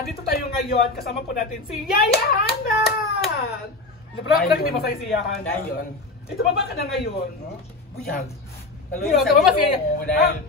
andito tayo ngayon. Kasama po natin si Yaya Hana! Librang hindi masaya si Yaya Hana. Dayon. Ito ba ka na ngayon? Buyag. Ito ba si Yaya?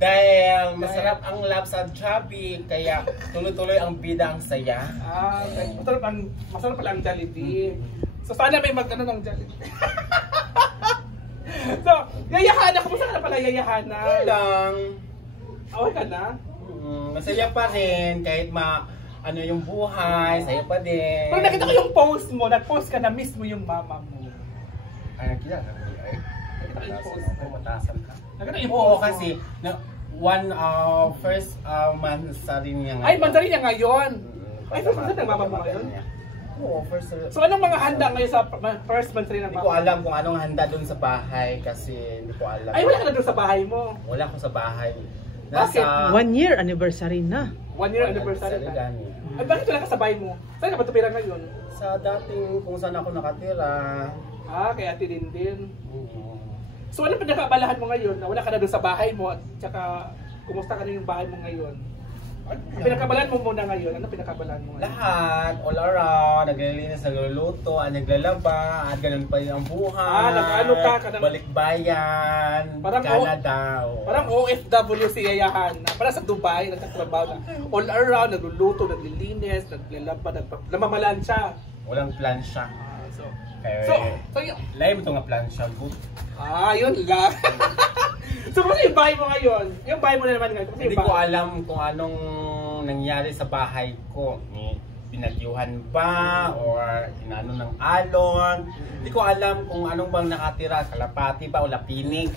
Dahil masarap ang love sa Jollibee, kaya tuloy-tuloy ang bida ang saya. Masarap pala ang Jollibee. So sana may mag-ano ng Jollibee. So, Yaya Hana, kamusta ka na pala Yaya Hana? Okay lang. Okay ka na? Masaya pa rin, kahit ano yung buhay, saya pa din. Pero nakita ko yung post mo, nag-post ka na miss mo yung mama mo. Ay, nakita ka ay. Nakita ko yung post mo. Matasan ka. Nakita ko yung Oo, post mo. kasi first month sa rin niya ngayon. Ay, mandarin niya ngayon. Ay, first month ng mama mo ngayon? Oo, first. So, anong mga handa ngayon sa first month rin ng Hindi mama? ko alam kung anong handa doon sa bahay kasi hindi ko alam. Ay, wala ka na doon sa bahay mo? Wala ko sa bahay. Bakit? 1 year anniversary na. 1 year anniversary na. Ay, bakit wala ka sa bahay mo? Saan ka ba tumira ngayon? Sa dating kung saan ako nakatira. Kay Ate Dindin. So, ano pinakabalahan mo ngayon na wala ka na doon sa bahay mo at saka kumusta ka na yung bahay mo ngayon? Ang pinakabalahan mo muna ngayon, ano pinakabalahan mo ngayon? Lahat, all around, naglilinis, nagluluto, naglalaba, at ganun pa yung buhay. Nag-ano ka ng balikbayan, Canada. Parang OFW si Yaya Hana. Parang sa Dubai, nagtatrabaho na. All around, nagluluto, naglilinis, naglalaba, namamalan siya. Walang plan siya. So yun. Live ito nga plan siya, good. Yun lang. So, kung yung bahay mo ngayon? Yung bahay mo na naman ngayon? Hindi ko alam kung anong nangyari sa bahay ko. Pinagyuhan ba? Or inano ng alon? Hindi ko alam kung anong bang nakatira. Kalapati ba o lapinig?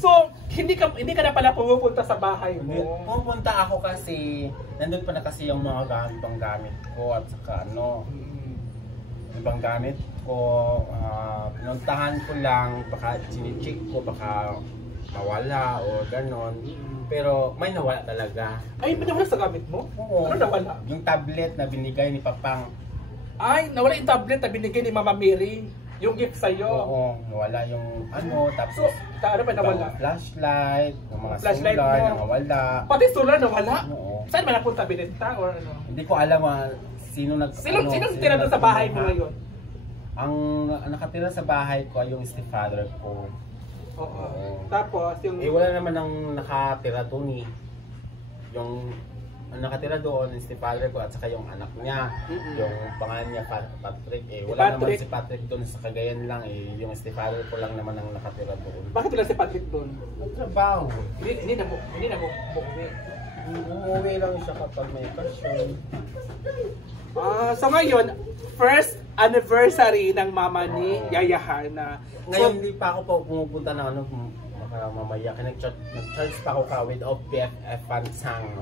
So, hindi ka na pala pumupunta sa bahay mo? Pupunta ako kasi nandun pa na kasi yung mga gamit ko at saka ibang gamit ko, pinuntahan ko lang, baka chinicheck ko, baka mawala o ganon. Pero may nawala talaga. Ay, may nawala sa gamit mo? Oo. Ano nawala? Yung tablet na binigay ni Papang. Ay, nawala yung tablet na binigay ni Mama Mary. Yung gift sa'yo. Oo, nawala yung tapos so, ano pa nawala? Flashlight, yung mga Flashlight solar mo. na nawala. Pati solar nawala? Oo. Saan ba napunta? Binenta or ano? Hindi ko alam sino tira doon sa bahay mo ngayon? Ang nakatira sa bahay ko ay yung stepfather ko. Oo. Tapos yung... wala naman ang nakatira doon . Yung ang nakatira doon yung stepfather ko at saka yung anak niya. Yung pangalan niya Patrick . Wala naman si Patrick doon sa Cagayan lang . Yung stepfather ko lang naman ang nakatira doon. Bakit wala si Patrick doon? Nagtrabaho. Hindi na umuwi. Umuwi lang siya kapag may okasyon. So ngayon, first anniversary ng mama ni Yaya Hana. Ngayon hindi pa ako pa pumupunta na mamaya. Nag-charge pa ako with BFF Pansang.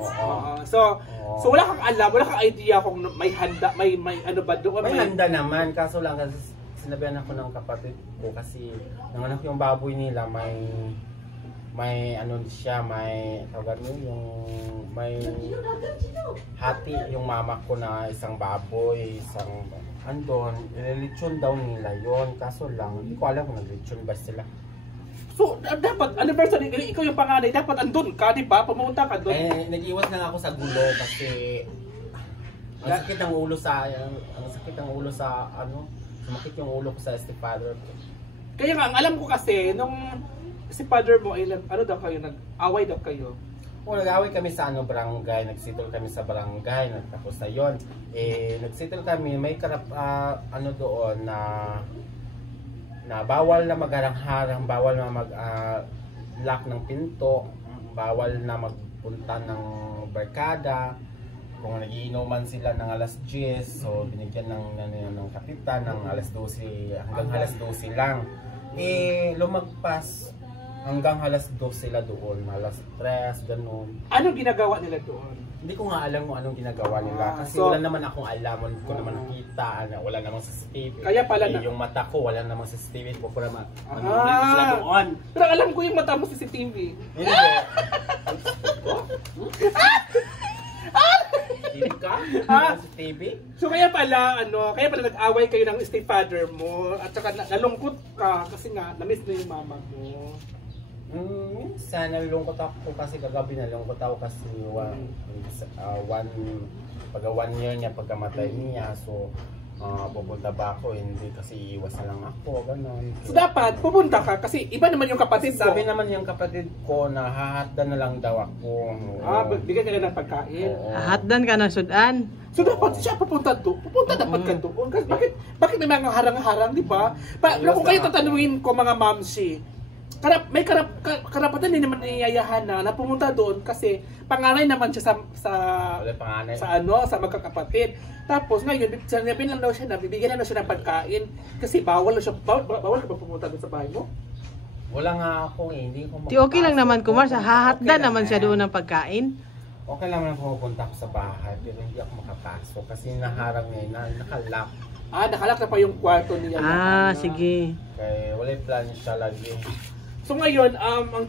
So wala kang alam, wala kang idea kung may handa, may ano ba doon? May handa naman, kaso lang kasi sinabihan ako ng kapatid ko kasi nanganak yung baboy nila, may ano siya, may tawag niyo yung may hati yung mama ko na isang baboy, isang andon, lechon daw nila yon, kaso lang hindi ko alam kung nag-lechon ba sila. So dapat anniversary, ikaw yung panganay, dapat andun ka, di ba? Pumunta ka doon. Nag-iwas lang ako sa gulo kasi ang sakit ng ulo sa sumakit yung ulo ko sa stepfather ko. Kaya nga, ang alam ko kasi nung si father mo ay ano daw kayo, nag-away daw kayo. Nag-away kami sa barangay, nagsettle kami sa barangay, tapos na yon. Nagsettle kami, may doon na bawal na magharang-harang, bawal na mag-lock ng pinto, bawal na magpunta ng barkada. Kung nagiinuman sila ng alas 10, so binigyan ng kapitan ng alas 12 hanggang alas 12 lang. Lumagpas hanggang alas 2 sila doon, alas 3, ganun. Anong ginagawa nila doon? Hindi ko nga alam kung anong ginagawa nila kasi wala naman akong alam, hindi ko naman nakita, wala namang CCTV. Kaya pala yung mata ko, wala namang CCTV, hindi ko pala sila doon. Pero alam ko yung mata mo CCTV. Hindi. TV ka? CCTV? So kaya pala nag-away kayo ng stepfather mo at saka nalungkot ka kasi nga na-miss na yung mama mo. Minsan nalulungkot ako kasi kagabi nalungkot ako kasi pagka 1 year niya pagkamatay niya, so pupunta ba ako, hindi kasi iwas na lang ako, gano'n. So dapat pupunta ka kasi iba naman yung kapatid ko. Sabi naman yung kapatid ko na hahakdan na lang daw ako. Bigyan nila ng pagkain. Hatdan ka ng sudan. So dapat siya pupunta doon. Pupunta dapat ka doon. Kasi bakit may mga harang-harang, di ba? Kung kayo tatanungin ko mga mamsi, may karapatan din naman niyayahan na pumunta doon kasi panganay naman siya sa magkakapatid. Tapos ngayon, sinabi lang daw siya na bibigyan na siya ng pagkain kasi bawal ka ba pumunta doon sa bahay mo? Wala nga ako hindi ko Di okay lang naman Kumar, sa hahatdan naman siya doon ng pagkain. Okay lang ako pupunta ako sa bahay pero hindi ako makapasok kasi naharang niya, nakalock. Nakalak na pa yung kwarto niya. Sige. Kaya wala plan siya lagi. So ngayon, ang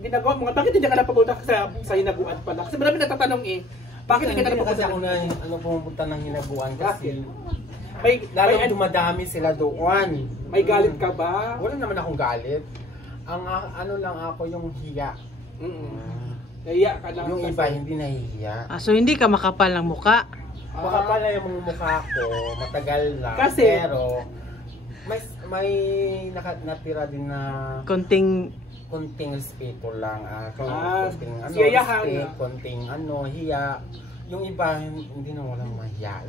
ginagawa mo, bakit hindi ka napapunta sa hinaguan pala? Kasi marami natatanong bakit hindi ka napapunta? Kasi ako na pumunta ng hinaguan kasi lalong dumadami sila doon. May galit ka ba? Wala naman akong galit. Ang lang ako yung hiya. Nahiya ka lang. Yung iba hindi nahihiya. So hindi ka makapal ng muka? Makapal na yung mukha ko, matagal na. Pero may natira din na konting respeto lang. Konting hiya. Yung iba hindi na walang mahiya.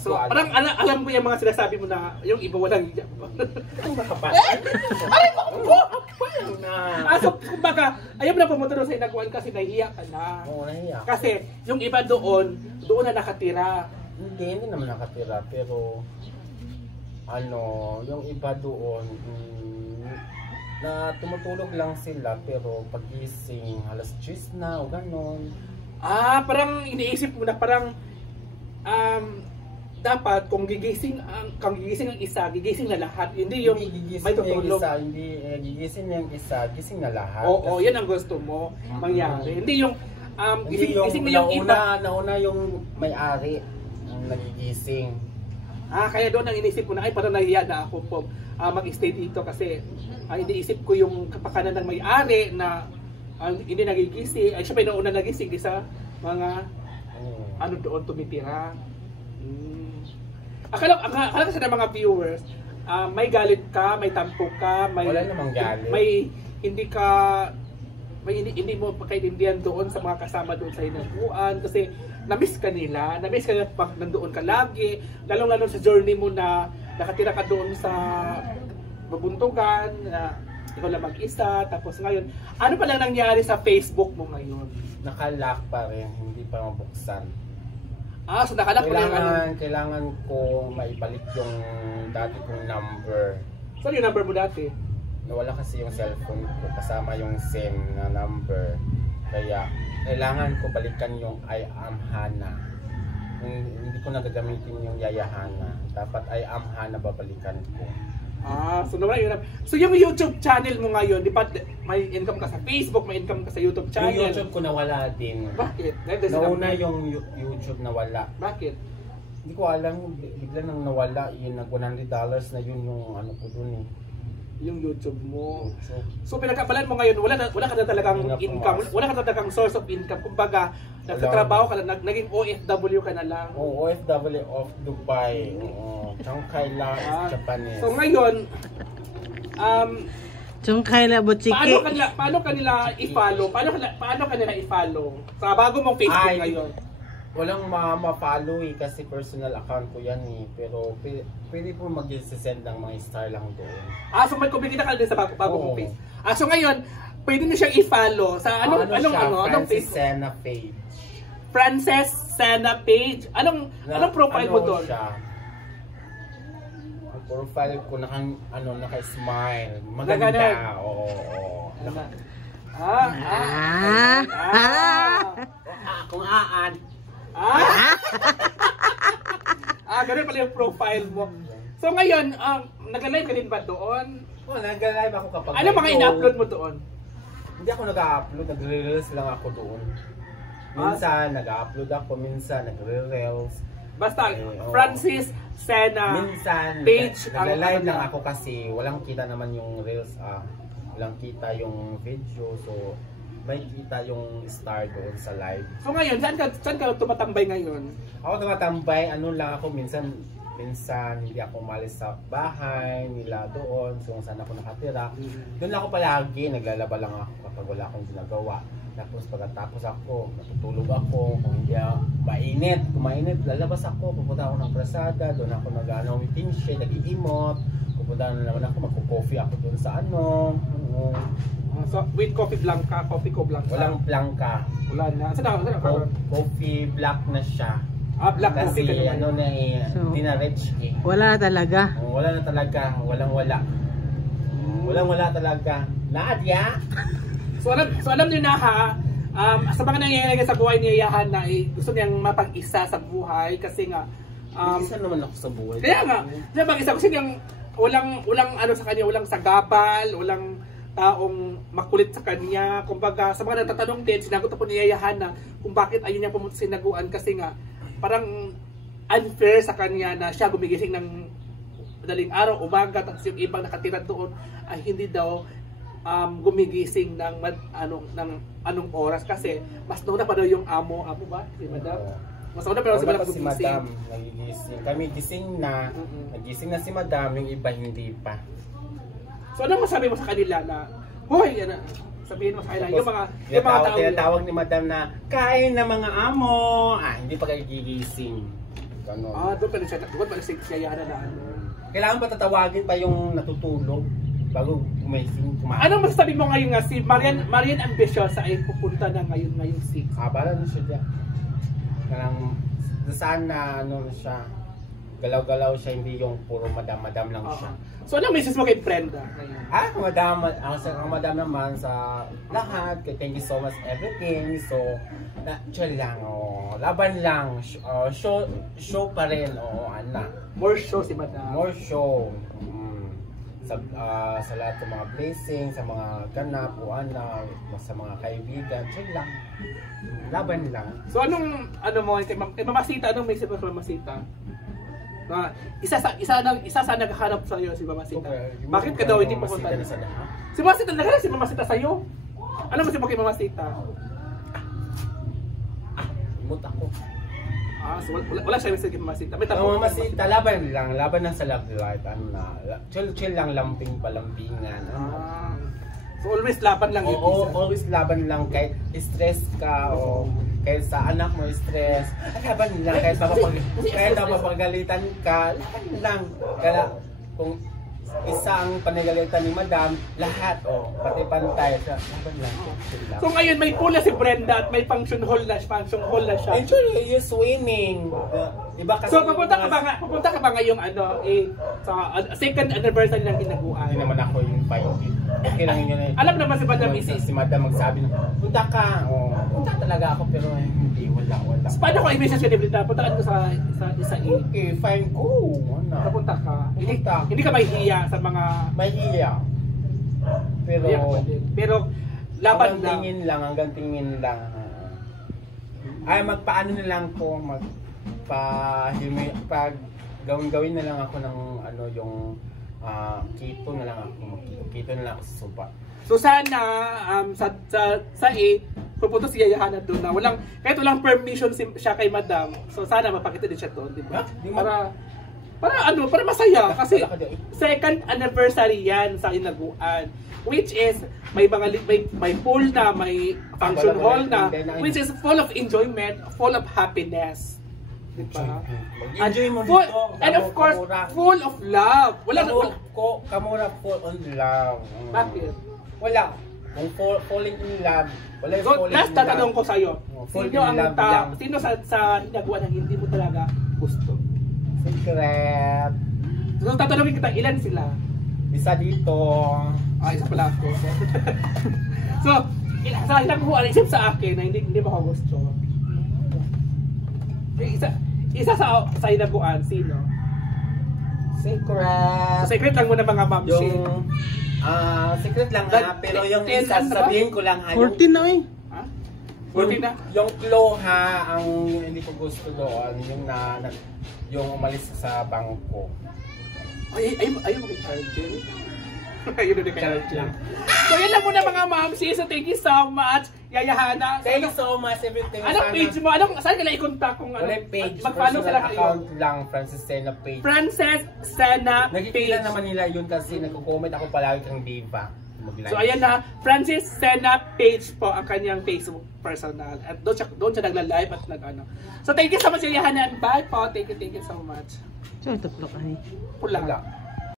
So parang alam mo yung mga sinasabi mo na yung iba walang hiya. Ang makapal. So kumbaga ayaw mo na pumunta doon sa hinaguan kasi nahiya ka na. Oo, nahiya. Kasi yung iba doon na nakatira. Hindi naman nakatira pero yung iba doon na tumutulog lang sila pero pagising alas 10 na o ganon. Parang iniisip mo na parang dapat kung gigising ang isa, gigising na lahat. Hindi yung may tutulog. Hindi gigising yung isa, gising na lahat. Oo, yan ang gusto mo mangyari. Hindi yung gising mo yung iba. Nauna yung may-ari ang nagigising. Kaya doon ang inisip ko na parang nahiya na ako po mag-stay dito kasi iniisip ko yung kapakanan ng may-ari na hindi nagigising. Siya pa yung una nagising sa mga doon tumitira. Akala kasi ng mga viewers, may galit ka, may tampo ka, wala namang galit. Hindi mo pagkaintindihan doon sa mga kasama doon sa hinaguan kasi na-miss ka nila pag nandoon ka lagi, lalong-lalo sa journey mo na nakatira ka doon sa babuntugan, na ikaw lang mag-isa, tapos ngayon, ano pa lang nangyari sa Facebook mo ngayon? Naka-lock pa rin, hindi pa mabuksan. So naka-lock pa rin. Kailangan ko maibalik yung dati kong number. Saan yung number mo dati? Nawala kasi yung cellphone ko kasama yung SIM na number. Kaya kailangan ko balikan yung I am Hana. Hindi ko nagagamitin yung Yaya Hana. Dapat I am Hana babalikan ko. So nawala yun. So yung YouTube channel mo ngayon, di ba may income ka sa Facebook, may income ka sa YouTube channel? Yung YouTube ko nawala din. Bakit? Nauna yung YouTube nawala. Bakit? Hindi ko alam, bigla nang nawala. Yun, nag $100 na yun yung ano ko dun yung YouTube mo. So pinagkabalan mo ngayon, wala ka na talagang income, wala ka na talagang source of income. Kumbaga, nagtatrabaho ka na, naging OFW ka na lang. OFW of Dubai. Changkai lang, Japanese. So ngayon, Chungkay na butchiki. Paano kanila i-follow? Paano kanila i-follow? Sa bago mong Facebook ngayon. Walang ma-follow kasi personal account ko yan pero pwede po mag-send ng mga star lang doon. So may kumikita ka din sa bago mong page. So ngayon, pwede na siyang i-follow sa anong Frances Sena page. Frances Sena page. Anong profile mo doon? Ang profile ko naka-smile. Maganda. Kung ganun pala yung profile mo. So ngayon, nag-live ka din ba doon? Nag-live ako kapag ano mga ina-upload mo doon? Hindi ako nag-upload, nagre-reels lang ako doon. Minsan nag-upload ako, minsan nagre-reels. Basta, Frances Sena minsan, page. nag-live lang ako kasi walang kita naman yung reels. walang kita yung video. So, may kita yung star doon sa live. So ngayon, saan ka tumatambay ngayon? Ako tumatambay, ano lang ako, minsan hindi ako umalis sa bahay nila doon, so saan ako nakatira. Doon ako palagi, naglalaba lang ako kapag wala akong ginagawa. Tapos pagkatapos ako, natutulog ako, kung hindi kung mainit, lalabas ako, pupunta ako ng krasada, doon ako nag-meeting shade, nag-iimot, pupunta na naman ako, magko-coffee ako doon sa So, with coffee blanca, coffee ko blanca. Walang blanca. Wala na. Saan ako? Coffee black na siya. Black coffee ka Kasi naman. So, tina-rich eh. Wala na talaga. Wala na talaga, walang-wala. Walang-wala talaga. Nadia! So alam niyo na ha, sa mga nangyayari sa buhay ni Yahan na gusto niyang mapag-isa sa buhay kasi nga Isa naman ako sa buhay. kaya nga, mapag-isa kasi niyang walang ano sa kanya, walang sagabal, walang taong makulit sa kanya. Kumbaga, sa mga natatanong din, sinagot po ni Yahan na kung bakit ayun niya pumunta sa sinaguan kasi nga parang unfair sa kanya na siya gumigising ng madaling araw, umaga, tapos yung ibang nakatira doon ay hindi daw gumigising ng anong oras kasi mas nauna pa daw yung amo ba? Si Madam? Mas nauna pa daw si Madam si gumigising. Madam, nagigising. Kami gising na, nagising na si Madam, yung iba hindi pa. So ano masabi mo sa kanila na, hoy, sabihin mo sa kanila, yung mga tao tinatawag ni Madam na, kain na mga amo! Hindi pa kagigising. Ganon. Doon pa rin siya Yahan na ano. Kailangan pa tatawagin pa yung natutulog bago kumain. Anong masasabi mo ngayon nga si Marian Ambiciosa ay pupunta na ngayong 6? Bala na siya dyan. Kailangan, sana siya, galaw-galaw siya, hindi yung puro madam-madam lang siya. So anong message mo kay Brenda? Ang madam naman sa lahat, thank you so much everything. So, chill lang, laban lang, show pa rin, anak. More show si Madam. More show. Sa lahat ng mga blessings, sa mga ganap o anak, sa mga kaibigan, chill lang. Laban lang. So anong mo kay Mama Sita, anong message mo kay Mama Sita? Na isa sa naghahanap sa iyo si Mama Sita. Bakit ka daw hindi pupunta? Si Mama Sita naghahanap si Mama Sita sa iyo. Ano mo si kay Mama Sita? Imot ako. So wala siya message kay Mama Sita. May Mama Sita, laban lang sa love life. Chill lang, palampingan. So always laban lang yun. Always laban lang kahit stress ka o kahit sa anak mo stress. Laban lang kahit mapapagalitan ka, laban lang. Kaya kung isang panagalitan ni Madam, lahat pati pantay siya. Laban lang. So ngayon may pula si Brenda at may function hall na siya. Actually, you're swimming. Diba kasi so pupunta ka ba ngayong sa second anniversary ng hinaguan? Hindi naman ako yung fighting. Okay lang yun. Alam naman si Madam Si Madam magsabi na, punta ka. Punta talaga ako pero hindi, wala. So, paano ko i-message ka ni Brenda? Punta ka sa isa Okay, fine, go. Punta ka. Hindi ka mahihiya sa mga... Mahihiya. Pero laban hanggang tingin lang. Ay, magpaano na lang po, gawin na lang ako ng yung keto na lang ako sa soba. So sana pupunta si Yahan na doon na kahit walang permission siya kay Madam. So sana mapakita din siya doon, di ba? Para masaya kasi second anniversary yan sa hinaguan, which is may pool na, may function hall na, which is full of enjoyment, full of happiness. Diba? Enjoy mo full, dito. and of course, full of love. Kamura full on love. Bakit? Wala. Kung falling in love, wala yung So, falling last in love. tatanong ko sa'yo. Sino sa hinaguan ang hindi mo talaga gusto? Secret. So, tatanungin kita, ilan sila? Isa dito. Isa pala ako. So, sa hinaguan, isip sa akin na hindi mo ako gusto. Isa sa hinaguan, sino? Secret. So, secret lang muna mga ma'am. Secret lang pero yung 10 isa sabihin ko lang 14 na eh. 14 na? Yung Chloe ang hindi ko gusto doon, yung umalis sa bangko. Ayaw mo kay Argel? Ayun na kayo. Charot lang. So yan lang muna mga mamsi. So thank you so much. Yayahana. Thank you so much, everything. Anong page mo? Saan ka na i-contact kung ano? Wala page, Mag-follow personal sila kayo. account lang, Francis Sena page. Frances Sena Nakikita page. naman nila yun kasi nagko-comment ako palagi kang diva. Mag-live. So ayan na, Francis Sena page po ang kanyang Facebook personal. At doon siya nagla-live at nag-ano. So thank you so much, Yayahana. Bye po. Thank you so much. So, ito plok ay. Pula. Wala.